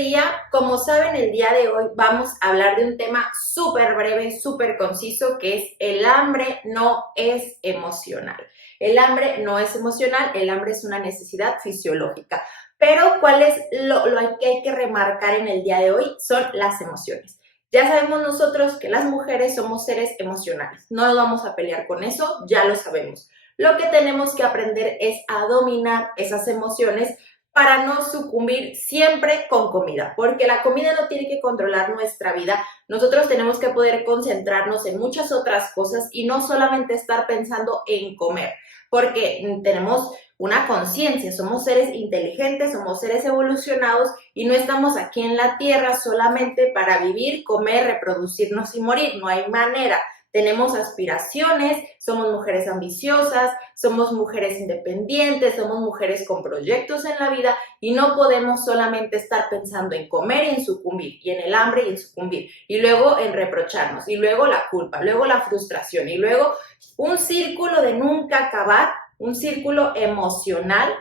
día. Como saben, el día de hoy vamos a hablar de un tema súper breve, súper conciso, que es el hambre no es emocional. El hambre no es emocional, el hambre es una necesidad fisiológica. Pero ¿cuál es lo que hay que remarcar en el día de hoy? Son las emociones. Ya sabemos nosotros que las mujeres somos seres emocionales. No nos vamos a pelear con eso, ya lo sabemos. Lo que tenemos que aprender es a dominar esas emociones para no sucumbir siempre con comida, porque la comida no tiene que controlar nuestra vida. Nosotros tenemos que poder concentrarnos en muchas otras cosas y no solamente estar pensando en comer, porque tenemos una conciencia, somos seres inteligentes, somos seres evolucionados y no estamos aquí en la tierra solamente para vivir, comer, reproducirnos y morir. No hay manera. Tenemos aspiraciones, somos mujeres ambiciosas, somos mujeres independientes, somos mujeres con proyectos en la vida y no podemos solamente estar pensando en comer y en sucumbir, y en el hambre y en sucumbir, y luego en reprocharnos, y luego la culpa, luego la frustración, y luego un círculo de nunca acabar, un círculo emocional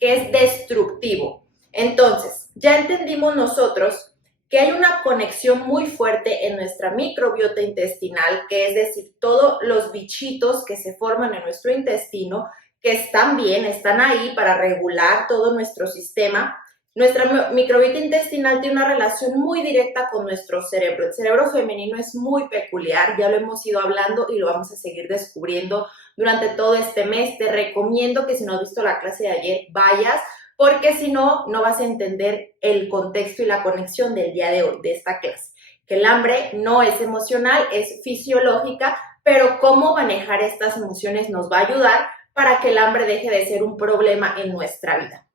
que es destructivo. Entonces, ya entendimos nosotros que hay una conexión muy fuerte en nuestra microbiota intestinal, que es decir, todos los bichitos que se forman en nuestro intestino, que están bien, están ahí para regular todo nuestro sistema. Nuestra microbiota intestinal tiene una relación muy directa con nuestro cerebro. El cerebro femenino es muy peculiar, ya lo hemos ido hablando y lo vamos a seguir descubriendo durante todo este mes. Te recomiendo que si no has visto la clase de ayer, vayas, porque si no, no vas a entender el contexto y la conexión del día de hoy, de esta clase. Que el hambre no es emocional, es fisiológica, pero cómo manejar estas emociones nos va a ayudar para que el hambre deje de ser un problema en nuestra vida.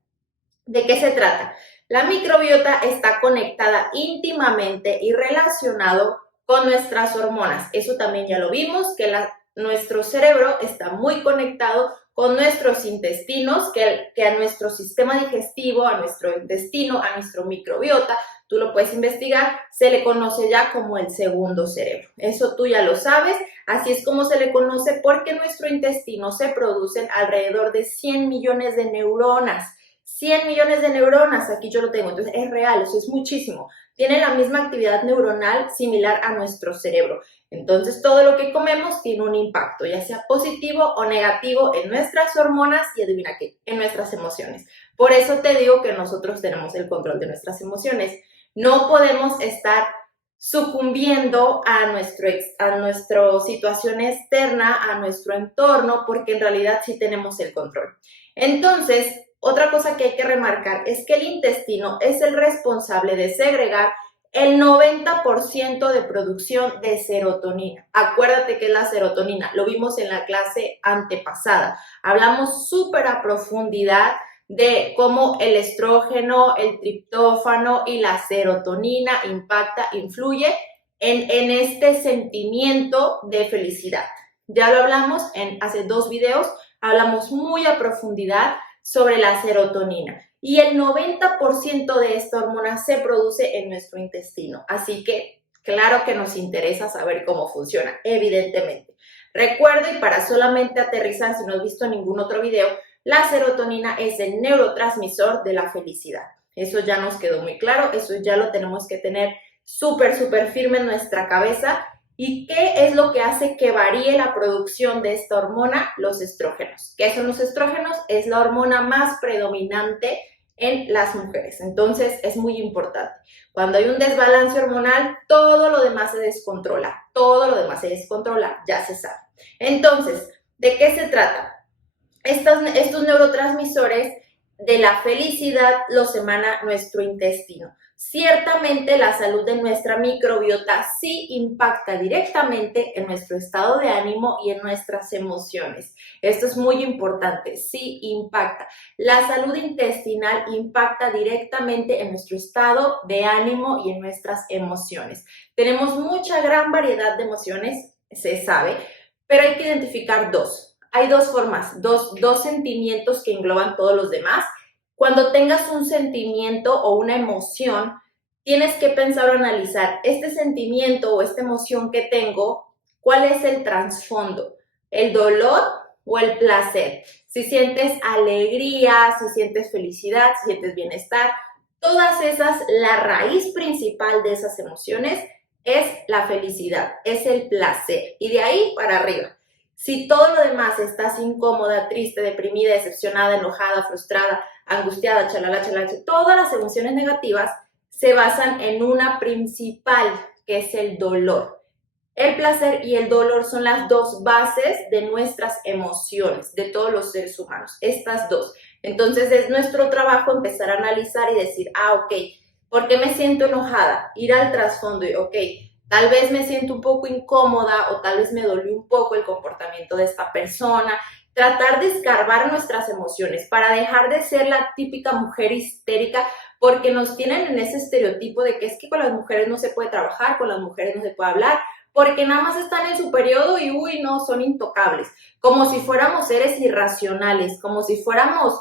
¿De qué se trata? La microbiota está conectada íntimamente y relacionado con nuestras hormonas. Eso también ya lo vimos, que nuestro cerebro está muy conectado con nuestros intestinos, que a nuestro sistema digestivo, a nuestro intestino, a nuestro microbiota, tú lo puedes investigar, se le conoce ya como el segundo cerebro. Eso tú ya lo sabes, así es como se le conoce porque en nuestro intestino se producen alrededor de 100 millones de neuronas. 100 millones de neuronas, aquí yo lo tengo, entonces es real, eso es muchísimo. Tiene la misma actividad neuronal similar a nuestro cerebro. Entonces, todo lo que comemos tiene un impacto, ya sea positivo o negativo en nuestras hormonas y adivina qué, en nuestras emociones. Por eso te digo que nosotros tenemos el control de nuestras emociones. No podemos estar sucumbiendo a nuestra situación externa, a nuestro entorno, porque en realidad sí tenemos el control. Entonces, otra cosa que hay que remarcar es que el intestino es el responsable de segregar el 90% de producción de serotonina. Acuérdate que es la serotonina, lo vimos en la clase antepasada. Hablamos súper a profundidad de cómo el estrógeno, el triptófano y la serotonina influye en este sentimiento de felicidad. Ya lo hablamos hace 2 videos, hablamos muy a profundidad sobre la serotonina. Y el 90% de esta hormona se produce en nuestro intestino. Así que, claro que nos interesa saber cómo funciona, evidentemente. Recuerda, y para solamente aterrizar, si no has visto ningún otro video, la serotonina es el neurotransmisor de la felicidad. Eso ya nos quedó muy claro, eso ya lo tenemos que tener súper firme en nuestra cabeza. ¿Y qué es lo que hace que varíe la producción de esta hormona? Los estrógenos. ¿Qué son los estrógenos? Es la hormona más predominante en las mujeres. Entonces, es muy importante. Cuando hay un desbalance hormonal, todo lo demás se descontrola. Todo lo demás se descontrola, ya se sabe. Entonces, ¿de qué se trata? Estos neurotransmisores de la felicidad los emana nuestro intestino. Ciertamente la salud de nuestra microbiota sí impacta directamente en nuestro estado de ánimo y en nuestras emociones. Esto es muy importante, sí impacta. La salud intestinal impacta directamente en nuestro estado de ánimo y en nuestras emociones. Tenemos mucha gran variedad de emociones, se sabe, pero hay que identificar 2. Hay 2 formas, dos sentimientos que engloban todos los demás. Cuando tengas un sentimiento o una emoción, tienes que pensar o analizar este sentimiento o esta emoción que tengo, ¿cuál es el trasfondo? ¿El dolor o el placer? Si sientes alegría, si sientes felicidad, si sientes bienestar, Todas esas, la raíz principal de esas emociones es la felicidad, es el placer, y de ahí para arriba. Si todo lo demás estás incómoda, triste, deprimida, decepcionada, enojada, frustrada, angustiada, chalala, chalala, todas las emociones negativas se basan en una principal, que es el dolor. El placer y el dolor son las dos bases de nuestras emociones, de todos los seres humanos, estas dos. Entonces es nuestro trabajo empezar a analizar y decir, ok, ¿por qué me siento enojada? Ir al trasfondo y, ok, tal vez me siento un poco incómoda o tal vez me dolió un poco el comportamiento de esta persona. Tratar de escarbar nuestras emociones para dejar de ser la típica mujer histérica, porque nos tienen en ese estereotipo de que es que con las mujeres no se puede trabajar, con las mujeres no se puede hablar, porque nada más están en su periodo y uy, no, son intocables, como si fuéramos seres irracionales, como si fuéramos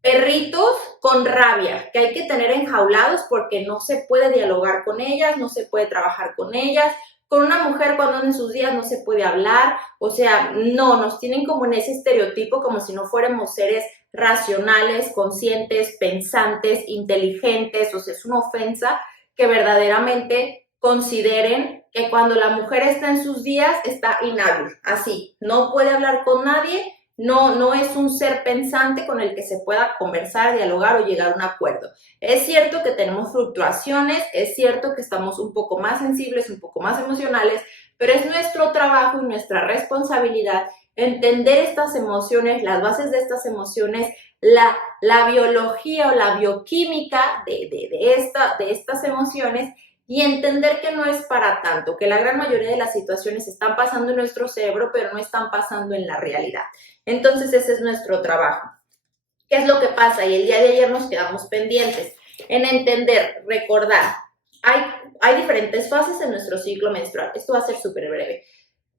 perritos con rabia, que hay que tener enjaulados porque no se puede dialogar con ellas, no se puede trabajar con ellas. Con una mujer cuando en sus días no se puede hablar, o sea, no, nos tienen como en ese estereotipo como si no fuéramos seres racionales, conscientes, pensantes, inteligentes, o sea, es una ofensa que verdaderamente consideren que cuando la mujer está en sus días está inhábil, así, no puede hablar con nadie, no es un ser pensante con el que se pueda conversar, dialogar o llegar a un acuerdo. Es cierto que tenemos fluctuaciones, es cierto que estamos un poco más sensibles, un poco más emocionales, pero es nuestro trabajo y nuestra responsabilidad entender estas emociones, las bases de estas emociones, la biología o la bioquímica de estas emociones, y entender que no es para tanto, que la gran mayoría de las situaciones están pasando en nuestro cerebro, pero no están pasando en la realidad. Entonces ese es nuestro trabajo. ¿Qué es lo que pasa? Y el día de ayer nos quedamos pendientes en entender, recordar. Hay diferentes fases en nuestro ciclo menstrual. Esto va a ser súper breve.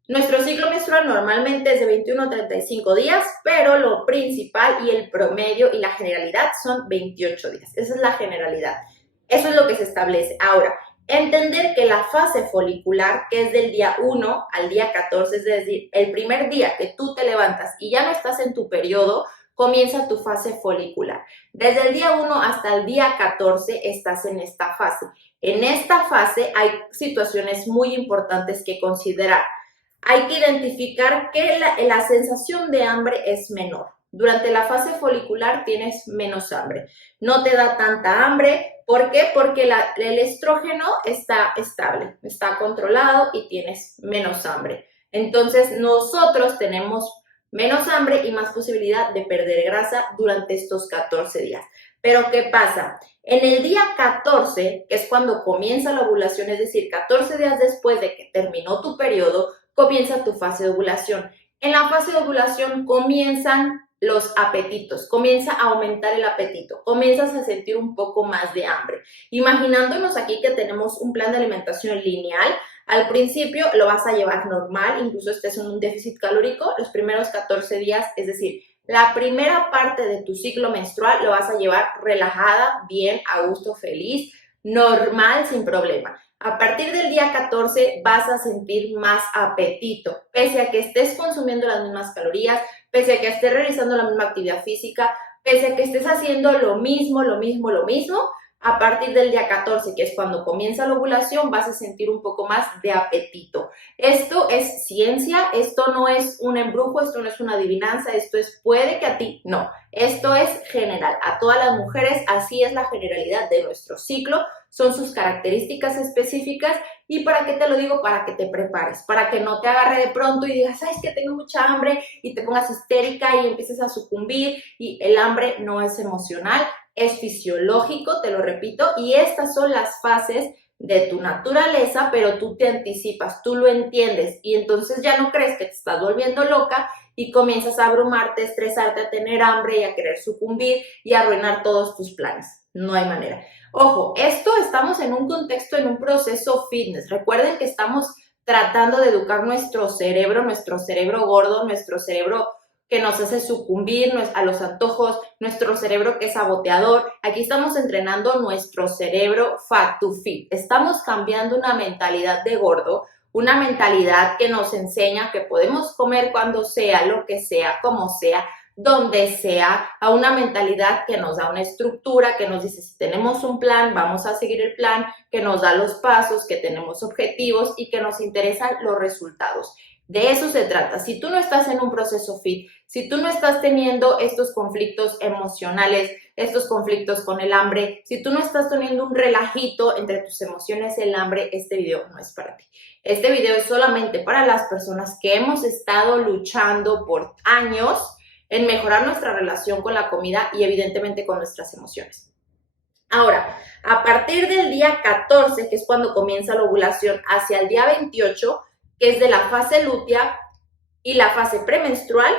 Nuestro ciclo menstrual normalmente es de 21 a 35 días, pero lo principal y el promedio y la generalidad son 28 días. Esa es la generalidad. Eso es lo que se establece. Ahora, entender que la fase folicular, que es del día 1 al día 14, es decir, el primer día que tú te levantas y ya no estás en tu periodo, comienza tu fase folicular. Desde el día 1 hasta el día 14 estás en esta fase. En esta fase hay situaciones muy importantes que considerar. Hay que identificar que la sensación de hambre es menor. Durante la fase folicular tienes menos hambre. No te da tanta hambre. ¿Por qué? Porque el estrógeno está estable, está controlado y tienes menos hambre. Entonces nosotros tenemos menos hambre y más posibilidad de perder grasa durante estos 14 días. Pero ¿qué pasa? En el día 14, que es cuando comienza la ovulación, es decir, 14 días después de que terminó tu periodo, comienza tu fase de ovulación. En la fase de ovulación comienzan los apetitos, comienza a aumentar el apetito, comienzas a sentir un poco más de hambre. Imaginándonos aquí que tenemos un plan de alimentación lineal, al principio lo vas a llevar normal, incluso estés en un déficit calórico, los primeros 14 días, es decir, la primera parte de tu ciclo menstrual lo vas a llevar relajada, bien, a gusto, feliz, normal, sin problema. A partir del día 14 vas a sentir más apetito, pese a que estés consumiendo las mismas calorías, pese a que estés realizando la misma actividad física, pese a que estés haciendo lo mismo, a partir del día 14, que es cuando comienza la ovulación, vas a sentir un poco más de apetito. Esto es ciencia, esto no es un embrujo, esto no es una adivinanza, esto es puede que a ti, no. Esto es general, a todas las mujeres, así es la generalidad de nuestro ciclo, son sus características específicas. ¿Y para qué te lo digo? Para que te prepares, para que no te agarre de pronto y digas, ay, es que tengo mucha hambre y te pongas histérica y empieces a sucumbir. Y el hambre no es emocional, es fisiológico, te lo repito, y estas son las fases de tu naturaleza, pero tú te anticipas, tú lo entiendes y entonces ya no crees que te estás volviendo loca y comienzas a abrumarte, estresarte, a tener hambre y a querer sucumbir y a arruinar todos tus planes. No hay manera. Ojo, esto estamos en un contexto, en un proceso fitness. Recuerden que estamos tratando de educar nuestro cerebro gordo, nuestro cerebro que nos hace sucumbir a los antojos, nuestro cerebro que es saboteador. Aquí estamos entrenando nuestro cerebro fat to fit. Estamos cambiando una mentalidad de gordo, una mentalidad que nos enseña que podemos comer cuando sea, lo que sea, como sea, donde sea, a una mentalidad que nos da una estructura, que nos dice si tenemos un plan, vamos a seguir el plan, que nos da los pasos, que tenemos objetivos y que nos interesan los resultados. De eso se trata. Si tú no estás en un proceso fit, si tú no estás teniendo estos conflictos emocionales, estos conflictos con el hambre, si tú no estás teniendo un relajito entre tus emociones y el hambre, este video no es para ti. Este video es solamente para las personas que hemos estado luchando por años en mejorar nuestra relación con la comida y evidentemente con nuestras emociones. Ahora, a partir del día 14, que es cuando comienza la ovulación, hacia el día 28, que es de la fase lútea y la fase premenstrual,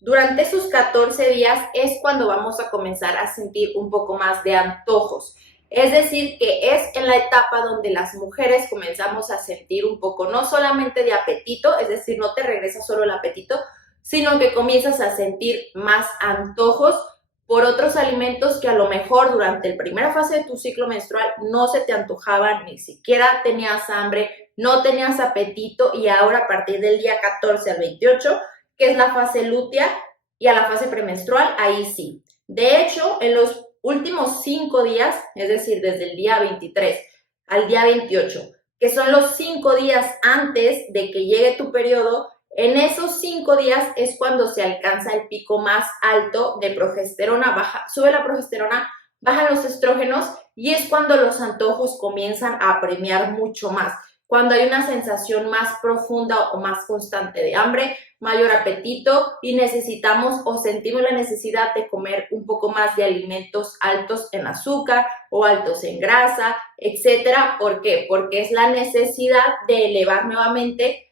durante esos 14 días es cuando vamos a comenzar a sentir un poco más de antojos. Es decir, que es en la etapa donde las mujeres comenzamos a sentir un poco, no solamente de apetito, es decir, no te regresa solo el apetito, sino que comienzas a sentir más antojos por otros alimentos que a lo mejor durante la primera fase de tu ciclo menstrual no se te antojaban, ni siquiera tenías hambre, no tenías apetito, y ahora a partir del día 14 al 28, que es la fase lútea, y a la fase premenstrual, ahí sí. De hecho, en los últimos 5 días, es decir, desde el día 23 al día 28, que son los 5 días antes de que llegue tu periodo, en esos 5 días es cuando se alcanza el pico más alto de progesterona, sube la progesterona, bajan los estrógenos y es cuando los antojos comienzan a apremiar mucho más. Cuando hay una sensación más profunda o más constante de hambre, mayor apetito y necesitamos o sentimos la necesidad de comer un poco más de alimentos altos en azúcar o altos en grasa, etcétera. ¿Por qué? Porque es la necesidad de elevar nuevamente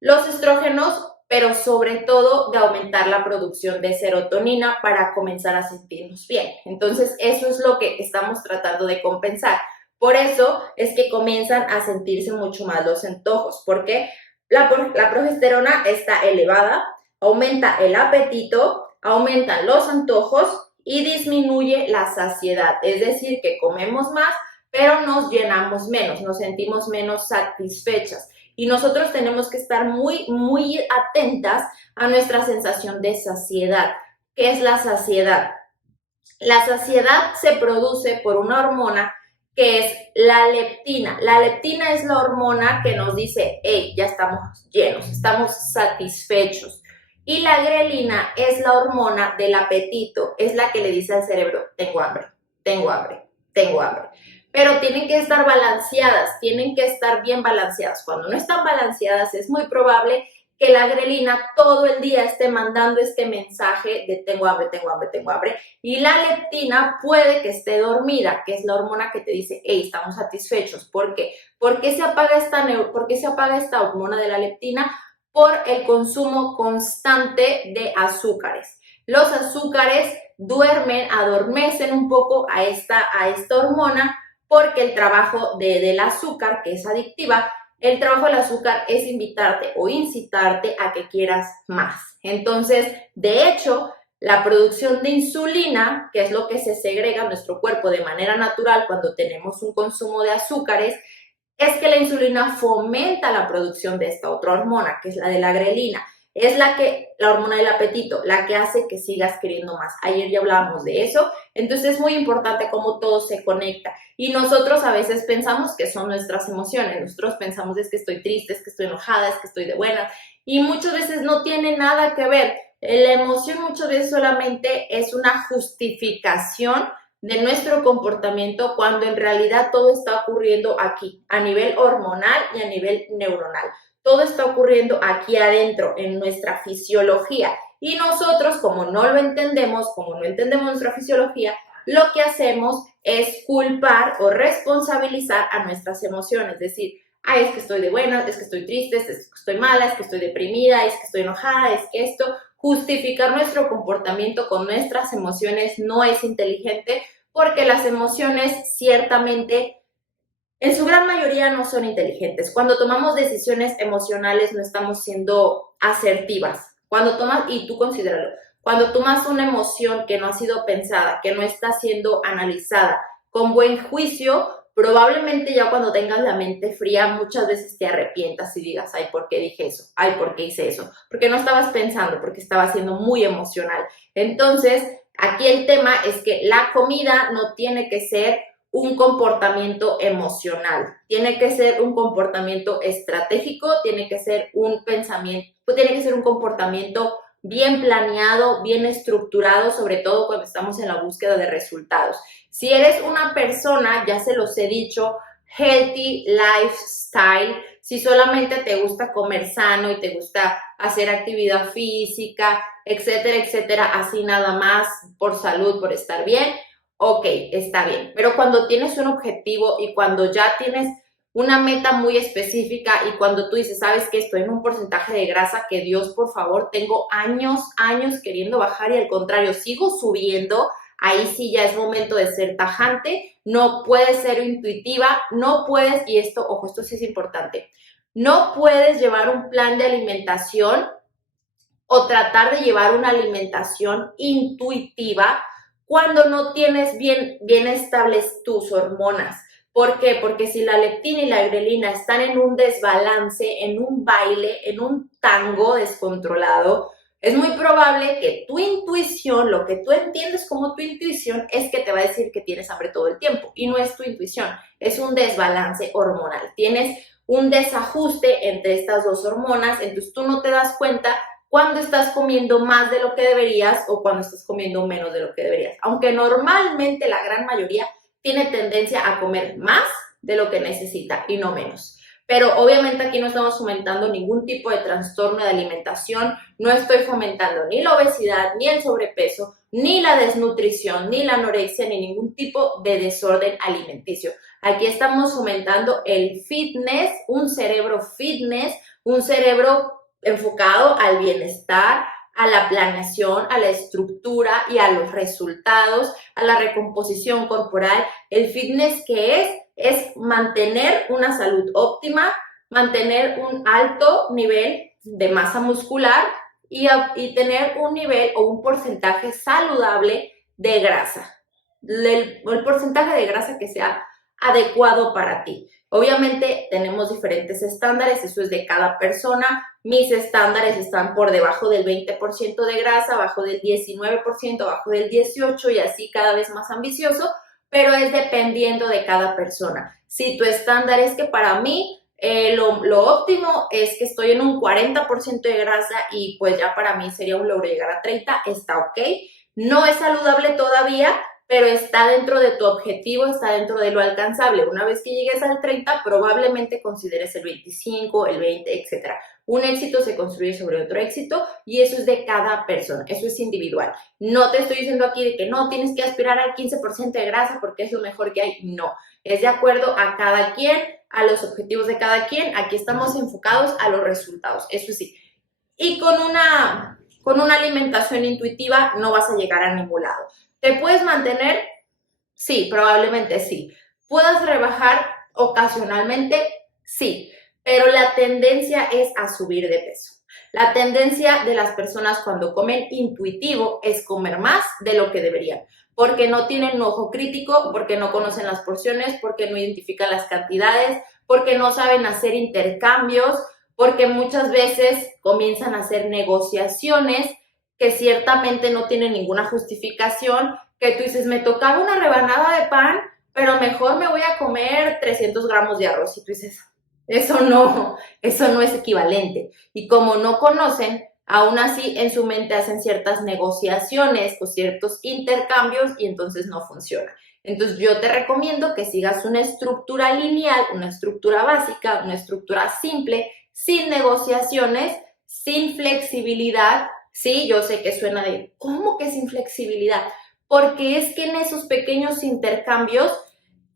los estrógenos, pero sobre todo de aumentar la producción de serotonina para comenzar a sentirnos bien. Entonces, eso es lo que estamos tratando de compensar. Por eso es que comienzan a sentirse mucho más los antojos, porque la progesterona está elevada, aumenta el apetito, aumentan los antojos y disminuye la saciedad. Es decir, que comemos más, pero nos llenamos menos, nos sentimos menos satisfechas. Y nosotros tenemos que estar muy, muy atentas a nuestra sensación de saciedad. ¿Qué es la saciedad? La saciedad se produce por una hormona que es la leptina. La leptina es la hormona que nos dice, hey, ya estamos llenos, estamos satisfechos. Y la grelina es la hormona del apetito, es la que le dice al cerebro, tengo hambre, tengo hambre, tengo hambre. Pero tienen que estar balanceadas, tienen que estar bien balanceadas. Cuando no están balanceadas es muy probable que la grelina todo el día esté mandando este mensaje de tengo hambre, tengo hambre, tengo hambre, y la leptina puede que esté dormida, que es la hormona que te dice, hey, estamos satisfechos. ¿Por qué? ¿Por qué se apaga esta hormona de la leptina? Por el consumo constante de azúcares. Los azúcares adormecen un poco a esta hormona, porque el trabajo del azúcar, que es adictiva, el trabajo del azúcar es invitarte o incitarte a que quieras más. Entonces, de hecho, la producción de insulina, que es lo que se segrega en nuestro cuerpo de manera natural cuando tenemos un consumo de azúcares, es que la insulina fomenta la producción de esta otra hormona, que es la de la grelina. Es la hormona del apetito, la que hace que sigas queriendo más. Ayer ya hablábamos de eso, entonces es muy importante cómo todo se conecta. Y nosotros a veces pensamos que son nuestras emociones, nosotros pensamos es que estoy triste, es que estoy enojada, es que estoy de buenas, y muchas veces no tiene nada que ver. La emoción muchas veces solamente es una justificación de nuestro comportamiento cuando en realidad todo está ocurriendo aquí, a nivel hormonal y a nivel neuronal. Todo está ocurriendo aquí adentro, en nuestra fisiología. Y nosotros, como no lo entendemos, como no entendemos nuestra fisiología, lo que hacemos es culpar o responsabilizar a nuestras emociones. Es decir, es que estoy de buenas, es que estoy triste, es que estoy mala, es que estoy deprimida, es que estoy enojada, es que esto. Justificar nuestro comportamiento con nuestras emociones no es inteligente, porque las emociones ciertamente en su gran mayoría no son inteligentes. Cuando tomamos decisiones emocionales no estamos siendo asertivas. Y tú considéralo, cuando tomas una emoción que no ha sido pensada, que no está siendo analizada con buen juicio, probablemente ya cuando tengas la mente fría muchas veces te arrepientas y digas, ay, ¿por qué dije eso? Ay, ¿por qué hice eso? Porque no estabas pensando, porque estabas siendo muy emocional. Entonces, aquí el tema es que la comida no tiene que ser un comportamiento emocional, tiene que ser un comportamiento estratégico, tiene que ser un pensamiento, tiene que ser un comportamiento bien planeado, bien estructurado, sobre todo cuando estamos en la búsqueda de resultados. Si eres una persona, ya se los he dicho, healthy lifestyle, si solamente te gusta comer sano y te gusta hacer actividad física, etcétera, etcétera, así nada más por salud, por estar bien, ok, está bien. Pero cuando tienes un objetivo y cuando ya tienes una meta muy específica y cuando tú dices, sabes que estoy en un porcentaje de grasa que Dios, por favor, tengo años queriendo bajar y al contrario, sigo subiendo, ahí sí ya es momento de ser tajante, no puedes ser intuitiva, no puedes, y esto, ojo, esto sí es importante, no puedes llevar un plan de alimentación o tratar de llevar una alimentación intuitiva cuando no tienes bien establecidas tus hormonas. ¿Por qué? Porque si la leptina y la grelina están en un desbalance, en un baile, en un tango descontrolado, es muy probable que tu intuición, lo que tú entiendes como tu intuición, es que te va a decir que tienes hambre todo el tiempo. Y no es tu intuición, es un desbalance hormonal. Tienes un desajuste entre estas dos hormonas, entonces tú no te das cuenta cuando estás comiendo más de lo que deberías o cuando estás comiendo menos de lo que deberías. Aunque normalmente la gran mayoría tiene tendencia a comer más de lo que necesita y no menos. Pero obviamente aquí no estamos fomentando ningún tipo de trastorno de alimentación, no estoy fomentando ni la obesidad, ni el sobrepeso, ni la desnutrición, ni la anorexia, ni ningún tipo de desorden alimenticio. Aquí estamos fomentando el fitness, un cerebro enfocado al bienestar, a la planeación, a la estructura y a los resultados, a la recomposición corporal. El fitness, ¿qué es mantener una salud óptima, mantener un alto nivel de masa muscular y tener un nivel o un porcentaje saludable de grasa. El porcentaje de grasa que sea adecuado para ti. Obviamente tenemos diferentes estándares, eso es de cada persona. Mis estándares están por debajo del 20% de grasa, abajo del 19%, abajo del 18% y así cada vez más ambicioso, pero es dependiendo de cada persona. Si tu estándar es que para mí lo óptimo es que estoy en un 40% de grasa y pues ya para mí sería un logro llegar a 30, está ok. No es saludable todavía, pero está dentro de tu objetivo, está dentro de lo alcanzable. Una vez que llegues al 30, probablemente consideres el 25, el 20, etc. Un éxito se construye sobre otro éxito y eso es de cada persona, eso es individual. No te estoy diciendo aquí de que no, tienes que aspirar al 15% de grasa porque es lo mejor que hay, no. Es de acuerdo a cada quien, a los objetivos de cada quien, aquí estamos enfocados a los resultados, eso sí. Y con una alimentación intuitiva no vas a llegar a ningún lado. ¿Te puedes mantener? Sí, probablemente sí. ¿Puedes rebajar ocasionalmente? Sí, pero la tendencia es a subir de peso. La tendencia de las personas cuando comen intuitivo es comer más de lo que deberían, porque no tienen un ojo crítico, porque no conocen las porciones, porque no identifican las cantidades, porque no saben hacer intercambios, porque muchas veces comienzan a hacer negociaciones que ciertamente no tienen ninguna justificación, que tú dices, me tocaba una rebanada de pan, pero mejor me voy a comer 300 gramos de arroz. Y tú dices, eso no es equivalente. Y como no conocen, aún así en su mente hacen ciertas negociaciones o ciertos intercambios y entonces no funciona. Entonces yo te recomiendo que sigas una estructura lineal, una estructura básica, una estructura simple, sin negociaciones, sin flexibilidad. Sí, yo sé que suena de, ¿cómo que sin flexibilidad? Porque es que en esos pequeños intercambios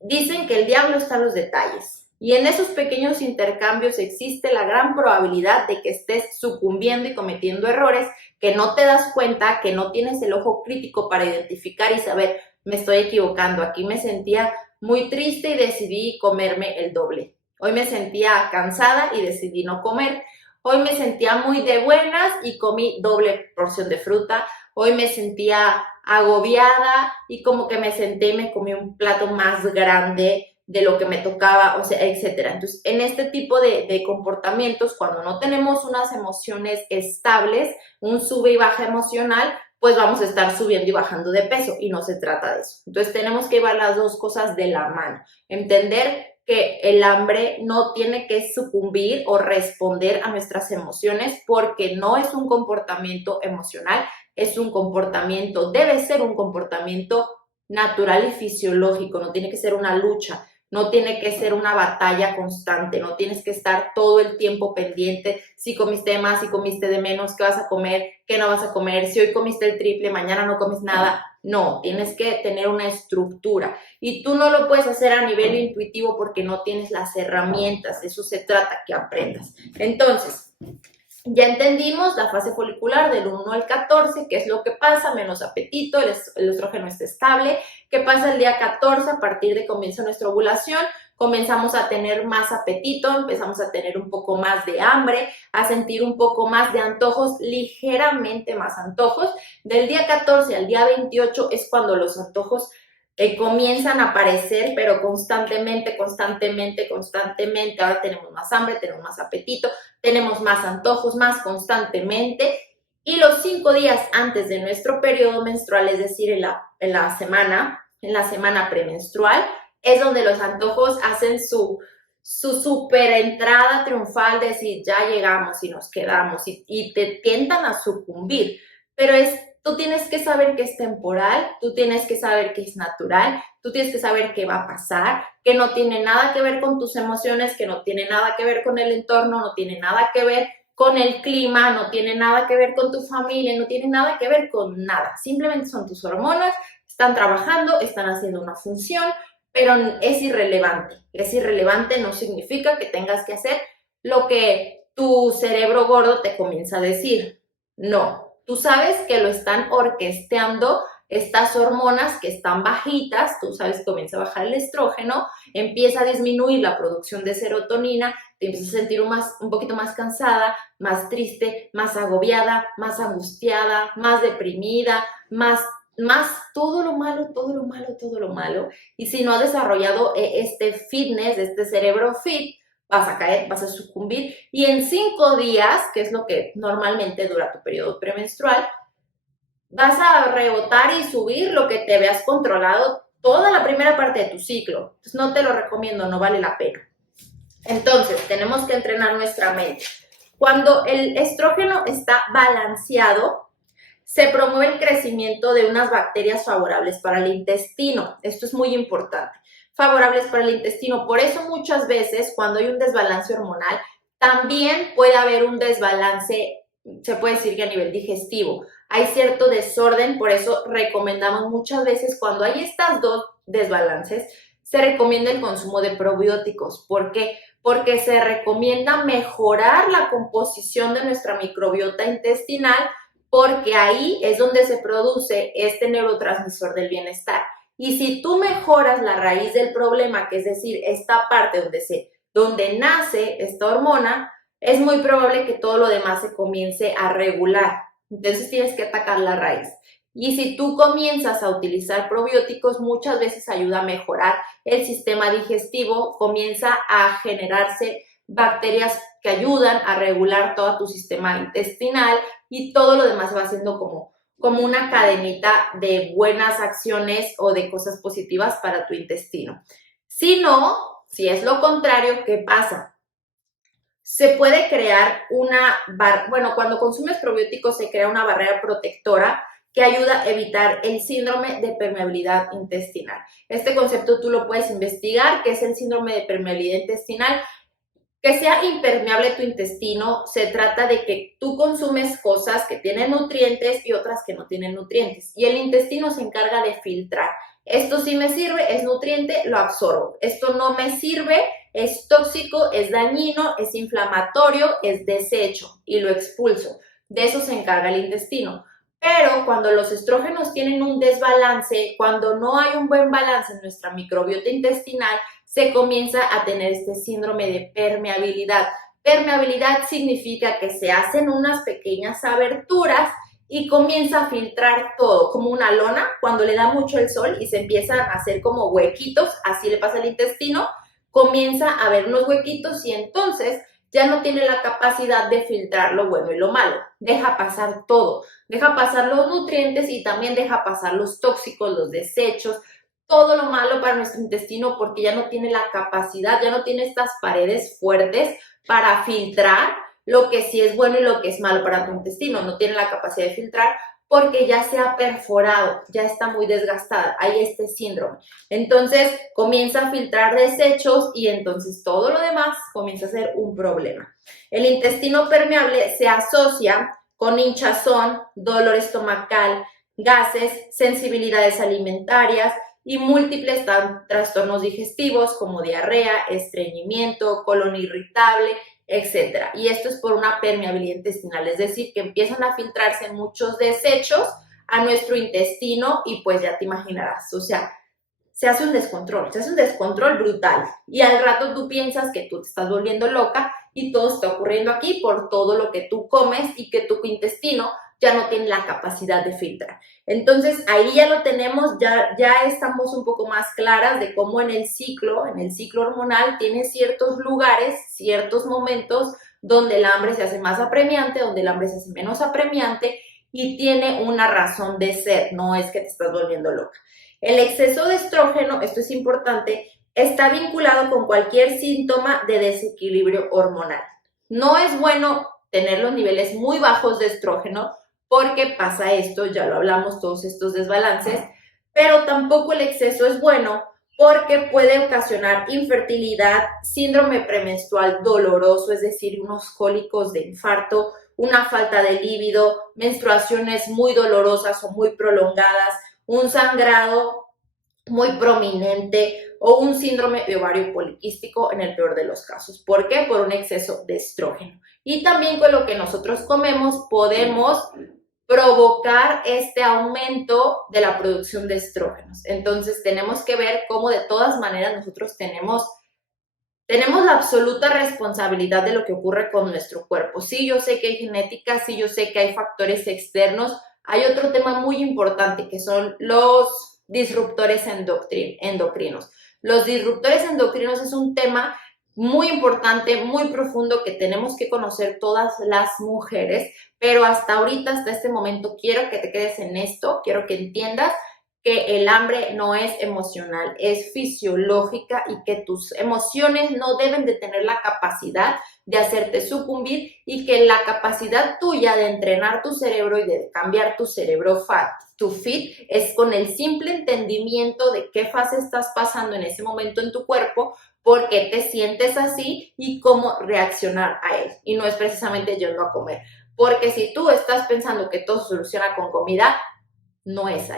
dicen que el diablo está en los detalles. Y en esos pequeños intercambios existe la gran probabilidad de que estés sucumbiendo y cometiendo errores que no te das cuenta, que no tienes el ojo crítico para identificar y saber, me estoy equivocando, aquí me sentía muy triste y decidí comerme el doble. Hoy me sentía cansada y decidí no comer. Hoy me sentía muy de buenas y comí doble porción de fruta. Hoy me sentía agobiada y como que me senté y me comí un plato más grande de lo que me tocaba, o sea, etcétera. Entonces, en este tipo de comportamientos, cuando no tenemos unas emociones estables, un sube y baja emocional, pues vamos a estar subiendo y bajando de peso y no se trata de eso. Entonces, tenemos que llevar las dos cosas de la mano, entender que el hambre no tiene que sucumbir o responder a nuestras emociones porque no es un comportamiento emocional, es un comportamiento, debe ser un comportamiento natural y fisiológico, no tiene que ser una lucha. No tiene que ser una batalla constante, no tienes que estar todo el tiempo pendiente si comiste de más, si comiste de menos, qué vas a comer, qué no vas a comer, si hoy comiste el triple, mañana no comes nada. No, tienes que tener una estructura y tú no lo puedes hacer a nivel intuitivo porque no tienes las herramientas, de eso se trata, que aprendas. Entonces, ya entendimos la fase folicular del 1 al 14, qué es lo que pasa, menos apetito, el estrógeno está estable. ¿Qué pasa el día 14? A partir de comienza nuestra ovulación, comenzamos a tener más apetito, empezamos a tener un poco más de hambre, a sentir un poco más de antojos, ligeramente más antojos. Del día 14 al día 28 es cuando los antojos comienzan a aparecer, pero constantemente. Ahora tenemos más hambre, tenemos más apetito, tenemos más antojos, más constantemente. Y los 5 días antes de nuestro periodo menstrual, es decir, en la semana premenstrual, es donde los antojos hacen su super entrada triunfal, de decir, ya llegamos y nos quedamos, y te tientan a sucumbir. Pero tú tienes que saber que es temporal, tú tienes que saber que es natural, tú tienes que saber qué va a pasar, que no tiene nada que ver con tus emociones, que no tiene nada que ver con el entorno, no tiene nada que ver con el clima, no tiene nada que ver con tu familia, no tiene nada que ver con nada. Simplemente son tus hormonas, están trabajando, están haciendo una función, pero es irrelevante. Es irrelevante no significa que tengas que hacer lo que tu cerebro gordo te comienza a decir. No, tú sabes que lo están orquesteando estas hormonas que están bajitas, tú sabes que comienza a bajar el estrógeno, empieza a disminuir la producción de serotonina, te empiezas a sentir un poquito más cansada, más triste, más agobiada, más angustiada, más deprimida, más todo lo malo. Y si no has desarrollado este fitness, este cerebro fit, vas a caer, vas a sucumbir. Y en 5 días, que es lo que normalmente dura tu periodo premenstrual, vas a rebotar y subir lo que te habías controlado toda la primera parte de tu ciclo. Entonces no te lo recomiendo, no vale la pena. Entonces tenemos que entrenar nuestra mente. Cuando el estrógeno está balanceado, se promueve el crecimiento de unas bacterias favorables para el intestino. Esto es muy importante. Favorables para el intestino. Por eso muchas veces cuando hay un desbalance hormonal, también puede haber un desbalance, se puede decir que a nivel digestivo. Hay cierto desorden, por eso recomendamos muchas veces cuando hay estas dos desbalances, se recomienda el consumo de probióticos. ¿Por qué? Porque se recomienda mejorar la composición de nuestra microbiota intestinal, porque ahí es donde se produce este neurotransmisor del bienestar. Y si tú mejoras la raíz del problema, que es decir, esta parte donde nace esta hormona, es muy probable que todo lo demás se comience a regular. Entonces tienes que atacar la raíz. Y si tú comienzas a utilizar probióticos, muchas veces ayuda a mejorar el sistema digestivo, comienza a generarse bacterias que ayudan a regular todo tu sistema intestinal y todo lo demás va siendo como una cadenita de buenas acciones o de cosas positivas para tu intestino. Si no, si es lo contrario, ¿qué pasa? Se puede crear cuando consumes probióticos se crea una barrera protectora que ayuda a evitar el síndrome de permeabilidad intestinal. Este concepto tú lo puedes investigar, que es el síndrome de permeabilidad intestinal. Que sea impermeable tu intestino, se trata de que tú consumes cosas que tienen nutrientes y otras que no tienen nutrientes. Y el intestino se encarga de filtrar. Esto sí me sirve, es nutriente, lo absorbo. Esto no me sirve, es tóxico, es dañino, es inflamatorio, es desecho y lo expulso. De eso se encarga el intestino. Pero cuando los estrógenos tienen un desbalance, cuando no hay un buen balance en nuestra microbiota intestinal, se comienza a tener este síndrome de permeabilidad. Permeabilidad significa que se hacen unas pequeñas aberturas y comienza a filtrar todo, como una lona, cuando le da mucho el sol y se empiezan a hacer como huequitos, así le pasa al intestino, comienza a haber unos huequitos y entonces ya no tiene la capacidad de filtrar lo bueno y lo malo. Deja pasar todo, deja pasar los nutrientes y también deja pasar los tóxicos, los desechos, todo lo malo para nuestro intestino porque ya no tiene la capacidad, ya no tiene estas paredes fuertes para filtrar lo que sí es bueno y lo que es malo para tu intestino. No tiene la capacidad de filtrar porque ya se ha perforado, ya está muy desgastada, hay este síndrome. Entonces comienza a filtrar desechos y entonces todo lo demás comienza a ser un problema. El intestino permeable se asocia con hinchazón, dolor estomacal, gases, sensibilidades alimentarias y múltiples trastornos digestivos como diarrea, estreñimiento, colon irritable, etcétera. Y esto es por una permeabilidad intestinal, es decir, que empiezan a filtrarse muchos desechos a nuestro intestino y pues ya te imaginarás, o sea, se hace un descontrol brutal. Y al rato tú piensas que tú te estás volviendo loca y todo está ocurriendo aquí por todo lo que tú comes y que tu intestino ya no tiene la capacidad de filtrar. Entonces, ahí ya lo tenemos, ya estamos un poco más claras de cómo en el ciclo hormonal, tiene ciertos lugares, ciertos momentos donde el hambre se hace más apremiante, donde el hambre se hace menos apremiante y tiene una razón de ser, no es que te estás volviendo loca. El exceso de estrógeno, esto es importante, está vinculado con cualquier síntoma de desequilibrio hormonal. No es bueno tener los niveles muy bajos de estrógeno porque pasa esto, ya lo hablamos, todos estos desbalances, pero tampoco el exceso es bueno porque puede ocasionar infertilidad, síndrome premenstrual doloroso, es decir, unos cólicos de infarto, una falta de líbido, menstruaciones muy dolorosas o muy prolongadas, un sangrado muy prominente o un síndrome de ovario poliquístico en el peor de los casos. ¿Por qué? Por un exceso de estrógeno. Y también con lo que nosotros comemos podemos provocar este aumento de la producción de estrógenos. Entonces tenemos que ver cómo de todas maneras nosotros tenemos la absoluta responsabilidad de lo que ocurre con nuestro cuerpo. Sí, yo sé que hay genética, sí, yo sé que hay factores externos. Hay otro tema muy importante que son los disruptores endocrinos. Los disruptores endocrinos es un tema muy importante, muy profundo que tenemos que conocer todas las mujeres, pero hasta ahorita, hasta este momento, quiero que te quedes en esto, quiero que entiendas que el hambre no es emocional, es fisiológica y que tus emociones no deben de tener la capacidad de hacerte sucumbir y que la capacidad tuya de entrenar tu cerebro y de cambiar tu cerebro to fit es con el simple entendimiento de qué fase estás pasando en ese momento en tu cuerpo, por qué te sientes así y cómo reaccionar a él. Y no es precisamente yendo a comer, porque si tú estás pensando que todo se soluciona con comida, no es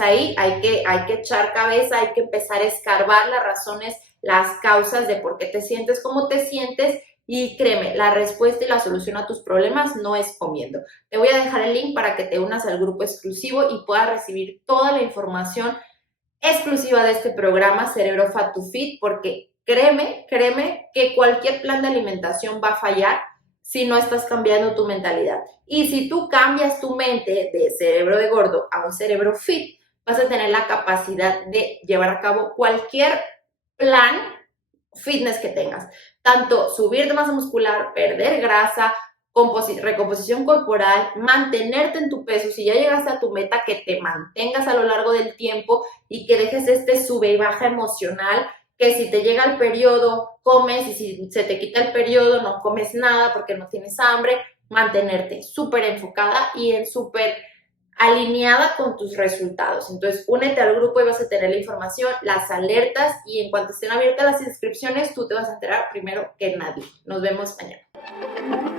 ahí, hay que echar cabeza, hay que empezar a escarbar las razones, las causas de por qué te sientes como te sientes y créeme, la respuesta y la solución a tus problemas no es comiendo. Te voy a dejar el link para que te unas al grupo exclusivo y puedas recibir toda la información exclusiva de este programa Cerebro Fat to Fit porque créeme que cualquier plan de alimentación va a fallar si no estás cambiando tu mentalidad. Y si tú cambias tu mente de cerebro de gordo a un cerebro fit, vas a tener la capacidad de llevar a cabo cualquier plan fitness que tengas. Tanto subir de masa muscular, perder grasa, recomposición corporal, mantenerte en tu peso. Si ya llegaste a tu meta, que te mantengas a lo largo del tiempo y que dejes este sube y baja emocional, que si te llega el periodo, comes, y si se te quita el periodo, no comes nada porque no tienes hambre, mantenerte súper enfocada y súper alineada con tus resultados. Entonces, únete al grupo y vas a tener la información, las alertas, y en cuanto estén abiertas las inscripciones, tú te vas a enterar primero que nadie. Nos vemos mañana.